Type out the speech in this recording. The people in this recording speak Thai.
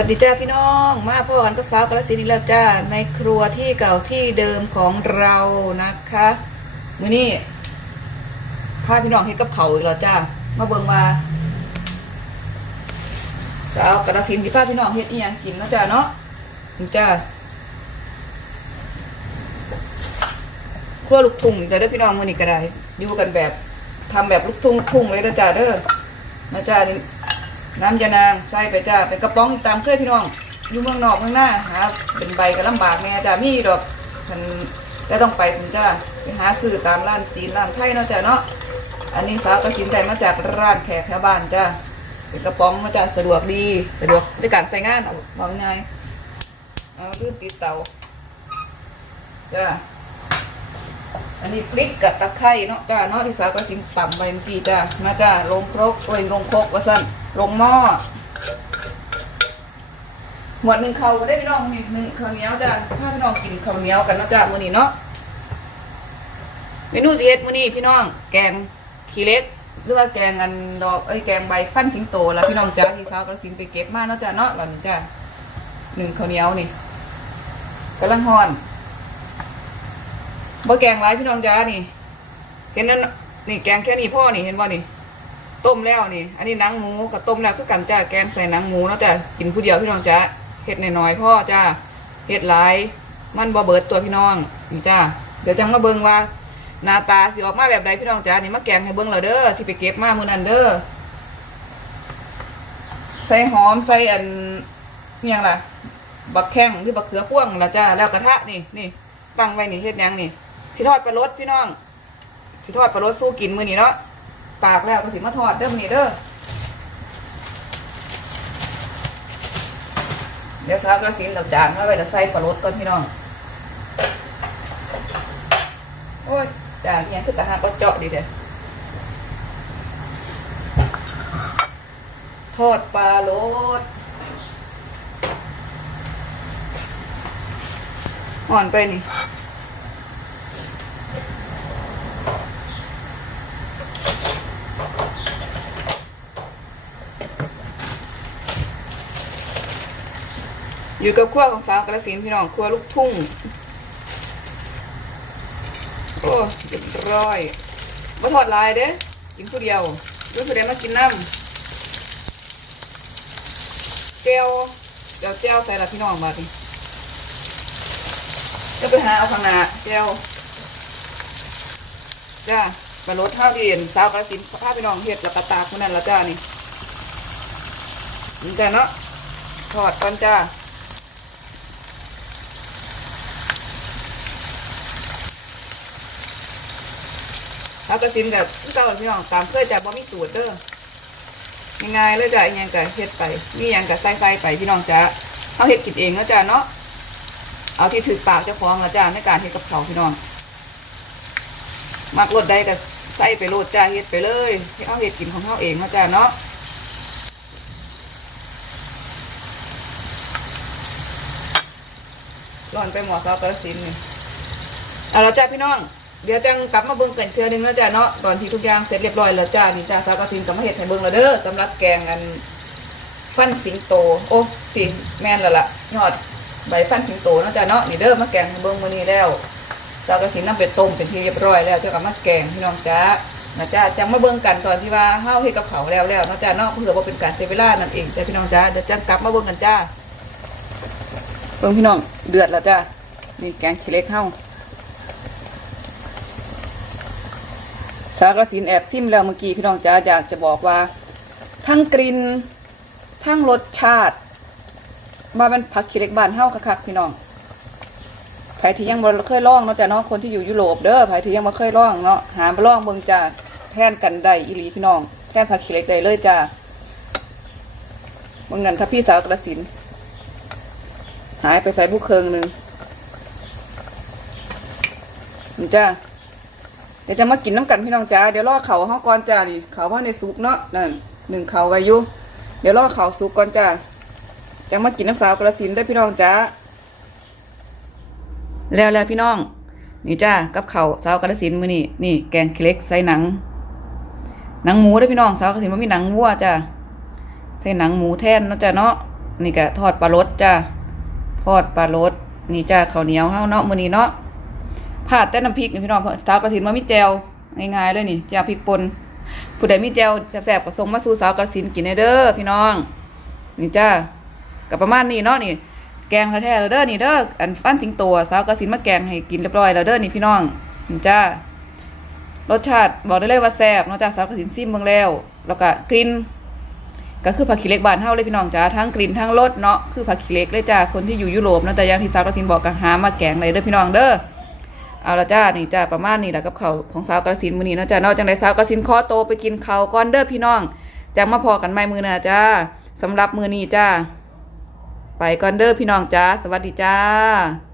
วัสดีจ้าพี่น้องมาพ่อกันกับสาวกระสินอีกแล้วจ้าในครัวที่เก่าที่เดิมของเรานะคะมือนี้พาพี่น้องเฮ็ดกับเขาอีกแล้วจ้ามาเบิ่งมาสาวกระสินที่พาพี่น้องเฮ็ดอีหยังกินเนาะจ้าเนาะจ้าครัวลูกทุ่งแต่เด้พี่น้องมือนี้ก็ได้อยู่กันแบบทำแบบลูกทุ่งลูกทุ่งเลยนะจ้าเด้อนะจ้านี่ น้ำยานางใส่ไปจ้าเป็นกระป๋องตามเคยพี่น้องอยู่เมืองนอกเมืองหน้าหาเป็นใบก็ลำบากแน่จ้ามีดอกมันแต่ต้องไปผมจ้าไปหาซื้อตามร้านจีนร้านไทยเนาะจ้าเนาะอันนี้สาวก็กินแต่มาจากร้านแขกแถวบ้านจ้าเป็นกระป๋องมาจ้าสะดวกดีสะดวกในการใส่งานเอาบอกง่ายเอาลืมติดเตาจ้าอันนี้พริกกับตะไคร้เนาะจ้าเนาะที่สาวก็กินต่ำไปเมื่อกี้จ้ามาจ้าลงครกเอ้ยลงครกว่าสั้นลงหม้อหมวดหนึ่งเขาได้พี่น้องหนึ่งหนึ่งข้าวเหนียวจ้ะถ้าพี่น้องกินข้าวเหนียวกันเนาะจ้ะมื้อนี้เนาะเมนูสิเฮ็ดมื้อนี้พี่น้องแกงขี้เล็ก หรือว่าแกงอันดอกเอ้ยแกงใบฟันสิงโตแล้วพี่น้องจ้าที่เขากระสินไปเก็บมาเนาะจ้ะเนาะหล่อนจ้ะหนึ่งข้าวเหนียวนี่กำลังฮอนบ่แกงหลายพี่น้องจ้านี่เห็นนั่นนี่แกงแค่นี้พ่อนี่เห็นบ่นี่ ต้มแล้วนี่ อันนี้นังหมูกับต้มแล้วคือกันจ้าแกงใส่นังหมูเนาะจ้ากินผู้เดียวพี่น้องจ้าเฮ็ดน้อยๆพ่อจ้าเฮ็ดหลายมันบ่เบิดตัวพี่น้องนี่จ้าเดี๋ยวจังมาเบิ่งว่าหน้าตาสิออกมาแบบใดพี่น้องจ้านี่มาแกงให้เบิ่งแล้วเด้อที่ไปเก็บมามื้อนั้นเด้อใส่หอมใส่อันนี่ยังล่ะบักแข้งหรือบักเขือพ่วงละจ้าแล้วกระทะนี่นี่ตั้งไว้นี่เฮ็ดยังนี่สิทอดปลารสพี่น้องสิทอดปลารสสู้กินมือนี้เนาะ ปากแล้วก็ถึงมาทอดเด้อมันนี่เด้อเดี๋ยวสาวกระสินกับจานมาไว้จะใส่ปลารสก่อนพี่น้องโอ้ยจานเนี่ยคือตะหาก็เจาะดีเด้อทอดปลาโรสอ่อนไปนี่ อยู่กับขั้วของสาวกระสินพี่น้องขั้วลูกทุ่ง โอ้เรียบร้อยมาถอดลายเด้กินผู้เดียวรู้ผู้เดียวมากินน้ำเจียวเจียวเจียวใส่ละพี่น้องมาดิจะไปหาเอาข้างหน้าเจียวจ้าปลารสเท่าที่เห็นสาวกระสินธุ์พาพี่น้องเฮ็ดแล้วก็ตากมันนั่นละจ้านี่นี่จ้าเนาะทอดก่อนจ้า เอากระสินกับเจ้าพี่น้องตามเคยจะบ่มีสูตรเด้อง่ายๆเลยจ้ะอิหยังก็เฮ็ดไปมีหยังก็ใส่ๆไปพี่น้องจ้ะเอาเฮ็ดกินเองแล้วจ้ะเนาะเอาที่ถือปากเจ้าของละจ้ะในการเฮ็ดกับเขาพี่น้องมักรสใดก็ใส่ไปโลดจ้ะเฮ็ดไปเลยเอาเฮ็ดกินของเฮาเองแล้วจ้ะเนาะร้อนไปหมอซาวกระสินนี่เอาละจ้ะพี่น้อง เดี๋ยวจังกลับมาเบิ่งกันเทื่อหนึงแล้วจ้ะเนาะตอนที่ทุกอย่างเสร็จเรียบร้อยแล้วจ้านี่จ้าสาวกระทินกับมาเฮ็ดให้เบิ่งแล้วเด้อสำหรับแกงอันฟันสิงโตโอ้สิแม่นแล้วล่ะยอดใบฟันสิงโตเนาะจ้าเนาะนี่เด้อมาแกงให้เบิ่งมื้อนี้แล้วสาวกระทินนำไปต้มเป็นที่เรียบร้อยแล้วเจ้าก็มาแกงพี่น้องจ้านะจ้าจังมาเบิ่งกันตอนที่ว่าเฮาเฮ็ดกับเขาแล้วแล้วเนาะจ้าเนาะเพื่อบ่เป็นการเสียเวลานั่นเองจ้าพี่น้องจ้าเดี๋ยวจังกลับมาเบิ่งกันจ้าเบิ่งพี่น้องเดือดแล้วจ้านี่แกงขี้เล็กเฮา สาระสินแอบซิมแล้วเมื่อกี้พี่น้องจ๋าอยากจะบอกว่า ทั้งกลิ่นทั้งรสชาติมาเป็นผักขี้เหล็กบ้านเฮาคักๆพี่น้องใครที่ยังบ่เคยล่องเนาะจ้ะเนาะคนที่อยู่ยุโรปเด้อใครที่ยังบ่เคยล่องเนาะหามาลองเบิ่งจ้าแทนกันได้อีหลีพี่น้องแทนผักขี้เหล็กได้เลยจ้าเบิ่งกันถ้าพี่สาวกระสิน หายไปใส่ผู้เคืองหนึ่งจ้า ดี๋ยวจะมากินน้ำกันพี่น้องจ้าเดี๋ยวรอเขาห้องก่อนจ้านี่เขาพ่อในซุปเนาะนั่นหนึ่งเขาไว้อยู่เดี๋ยวรอเขาซุปก่อนจ้าจะมากินน้ำสาวกระสินได้พี่น้องจ้าแล้วแล้วพี่น้อง นี่จ้ากับเขาสาวกระสินมือนี่นี่แกงเล็กใส่หนัง หนังหมูได้พี่น้องสาวกระสินมันมีหนังวัวจ้าใส่หนังหมูแท่นเนาะจ้าเนาะนี่ก็ทอดปลารสจ้าทอดปลารสนี่จ้าข้าวเหนียวเฮาวเนาะมือนี้เนาะ พาดแต่น้ำพริกนี่พี่น้องสาวกระถินมามีแจวง่ายๆเลยนี่แจวพริกป่นผู้ใดมีแจวแซ่บๆก็ส่งมาสู่สาวกระถินกินได้เด้อพี่น้อง นี่จ้าก็ประมาณนี้เนาะนี่ แกงแท้ๆแล้วเด้อนี่เด้ออันฟันสิงโตสาวกระถินมาแกงให้กินเรียบร้อยแล้วเด้อนี่พี่น้องนี่จ้ารสชาติบอกได้เลยว่าแซ่บนาะจ้าสาวกระถินซิมเบิ่งแล้วแล้วก็กลิ่นก็คือผักขี้เล็กบานเฮาเลยพี่น้องจ้าทั้งกลิ่นทั้งรสเนาะคือผักขี้เล็กเลยจ้าคนที่อยู่ยุโรปเนาะแต่อย่างที่สาวกระทินบอกก็หามาแกงเลยเด้อพี่น้องเด้อ เอาละจ้านี่จ้าประมาณนี้แหละกับเขาของสาวกระสินมือนี้นะจ้า นอกจากในสาวกระสินคอโตไปกินเขาก้อนเด้อพี่น้องจังมาพอกันไหม่มือหน้าจ้าสำหรับมือนี้จ้า ไปก้อนเด้อพี่น้องจ้า สวัสดีจ้า